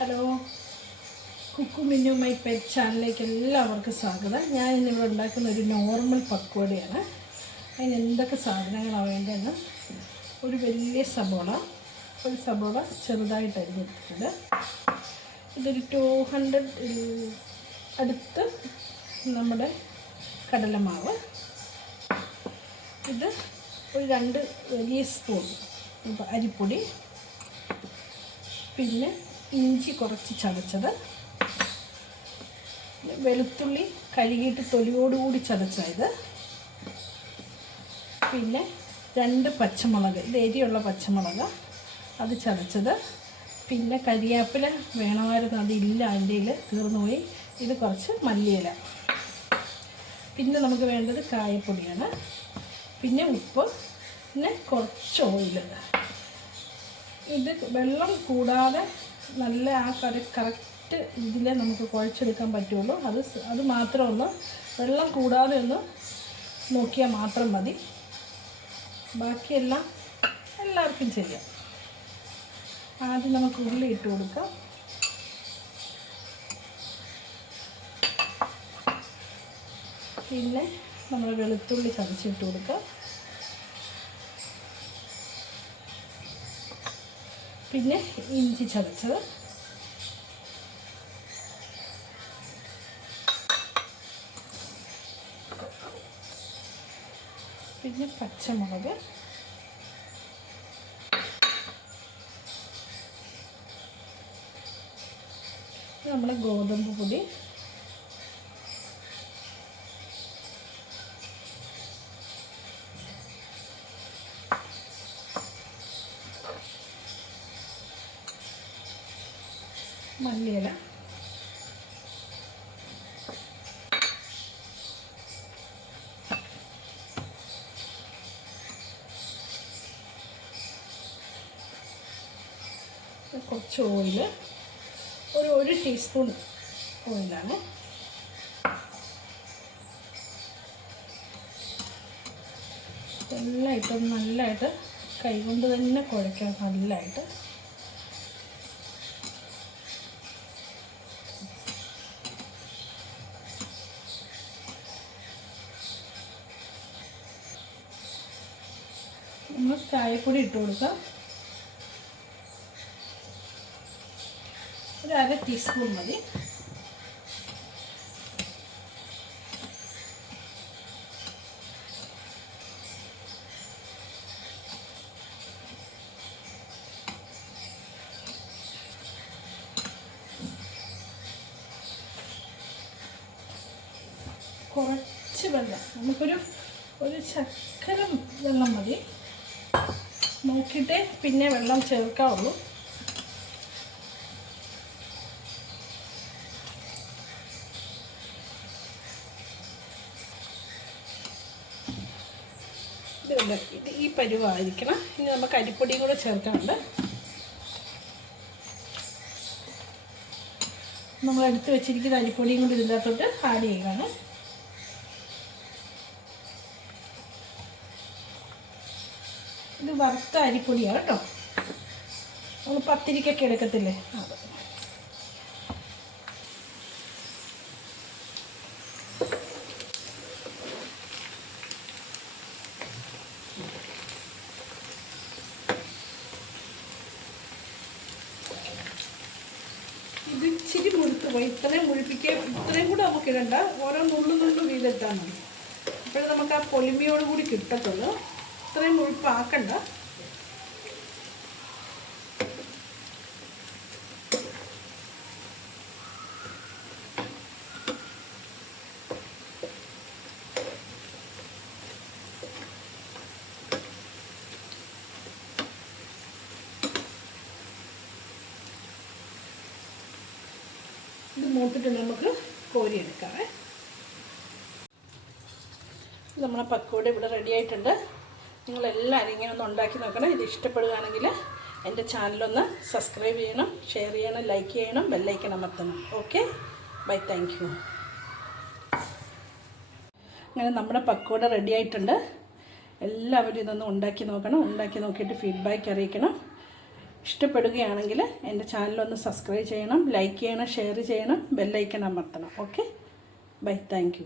Hello. Kukku Minnu my pet ചാനലിലേക്ക് എല്ലാവർക്കും സ്വാഗതം. ഞാൻ ഇന്നിവിടെ ഉണ്ടാക്കുന്ന ഒരു നോർമൽ പക്വടയാണ്. അതിന് എന്തൊക്കെ സാധനങ്ങളാണ് വേണ്ടതെന്ന് ഒരു വലിയ സബോള ഒരു സബോള ചെറുതായിട്ട് അരിഞ്ഞിട്ടുണ്ട് ഇതൊരു ടു ഹൺഡ്രഡ് അടുത്ത് നമ്മുടെ കടലമാവ്. ഇത് ഒരു രണ്ട് വലിയ സ്പൂൺ അരിപ്പൊടി. പിന്നെ ഇഞ്ചി കുറച്ച് ചതച്ചത്. വെളുത്തുള്ളി കഴുകിയിട്ട് തൊലിയോടുകൂടി ചതച്ചത്. പിന്നെ രണ്ട് പച്ചമുളക് ഇത് എരിയുള്ള പച്ചമുളക് അത് ചതച്ചത്. പിന്നെ കരിയാപ്പില വേണമായിരുന്നു അതില്ല അതിന്റെ തീർന്നുപോയി. ഇത് കുറച്ച് മല്ലിയില. പിന്നെ നമുക്ക് വേണ്ടത് കായപ്പൊടിയാണ്. പിന്നെ ഉപ്പ് പിന്നെ കുറച്ച് ഓയിൽ ഇത് വെള്ളം കൂടാതെ നല്ല ആ കറി കറക്റ്റ് ഇതിലേ നമുക്ക് കുഴച്ചെടുക്കാൻ പറ്റുള്ളൂ. അത് അത് മാത്രം ഒന്ന് വെള്ളം കൂടാതെ ഒന്ന് നോക്കിയാൽ മാത്രം മതി. ബാക്കിയെല്ലാം എല്ലാവർക്കും ചെയ്യാം. ആദ്യം നമുക്ക് ഉള്ളി ഇട്ട് കൊടുക്കാം. പിന്നെ നമ്മൾ വെളുത്തുള്ളി ചതച്ചിട്ട് കൊടുക്കാം. പിന്നെ ഇഞ്ചി ചതച്ചത് പിന്നെ പച്ചമുളക് നമ്മൾ ഗോതമ്പ് പൊടി മല്ലിയില. കുറച്ച് ഓയിൽ. ഒരു ഒരു ടീസ്പൂൺ ഓയിലാണ്. എല്ലാം ഇപ്പം നല്ലതായിട്ട് കൈകൊണ്ട് തന്നെ കുഴയ്ക്കാം നല്ലതായിട്ട്. നമ്മൾ ചായപ്പൊടി ഇട്ട് കൊടുക്കാം. ഒരു അര ടീസ്പൂൺ മതി. കുറച്ച് വെള്ളം. നമുക്കൊരു ഒരു ശക്കരം വെള്ളം മതി. നോക്കിയിട്ടേ പിന്നെ വെള്ളം ചേർക്കാവുള്ളൂ ഇത് ഈ പരുവായിരിക്കണം. ഇനി നമുക്ക് അരിപ്പൊടിയും കൂടെ ചേർക്കാനുണ്ട്. നമ്മൾ എടുത്ത് വെച്ചിരിക്കുന്ന അരിപ്പൊടിയും കൂടി ഇതിനകത്തോട്ട് ആഡ് ചെയ്യുകയാണ്. വറുത്ത അരിപ്പൊടിയാണ് കേട്ടോ. നമ്മൾ പത്തിരിക്കൊക്കെ എടുക്കത്തില്ലേ? അത്. ഇത് ഇച്ചിരി മുഴുത്ത് പോയി. ഇത്രയും മുഴിപ്പിക്കുക ഇത്രയും കൂടെ നമുക്ക് ഇടണ്ട. ഓരോ നുള്ളു നുള്ളു വീതെത്താൻ മതി. അപ്പോഴേ നമുക്ക് ആ പൊലിമയോട് കൂടി കിട്ടത്തുള്ളൂ. ഇത്രയും മുഴുപ്പാക്കണ്ട ഇത് നമുക്ക് കോരിയെടുക്കാവേ. നമ്മുടെ പക്കോടെ ഇവിടെ റെഡി ആയിട്ടുണ്ട്. നിങ്ങളെല്ലാവരും ഇങ്ങനെ ഒന്ന് ഉണ്ടാക്കി നോക്കണം. ഇത് ഇഷ്ടപ്പെടുകയാണെങ്കിൽ എന്റെ ചാനലൊന്ന് സബ്സ്ക്രൈബ് ചെയ്യണം ഷെയർ ചെയ്യണം ലൈക്ക് ചെയ്യണം ബെല്ലൈക്കൺ അമർത്തണം. ഓക്കെ? Bye thank you. അങ്ങനെ നമ്മുടെ പക്കോട റെഡി ആയിട്ടുണ്ട്. എല്ലാവരും ഇതൊന്ന് ഉണ്ടാക്കി നോക്കണം ഉണ്ടാക്കി നോക്കിയിട്ട് ഫീഡ്ബാക്ക് അറിയിക്കണം. ഇഷ്ടപ്പെടുകയാണെങ്കിൽ എന്റെ ചാനലൊന്ന് സബ്സ്ക്രൈബ് ചെയ്യണം ലൈക്ക് ചെയ്യണം ഷെയർ ചെയ്യണം ബെല്ലൈക്കൺ അമർത്തണം. ഓക്കെ? Bye thank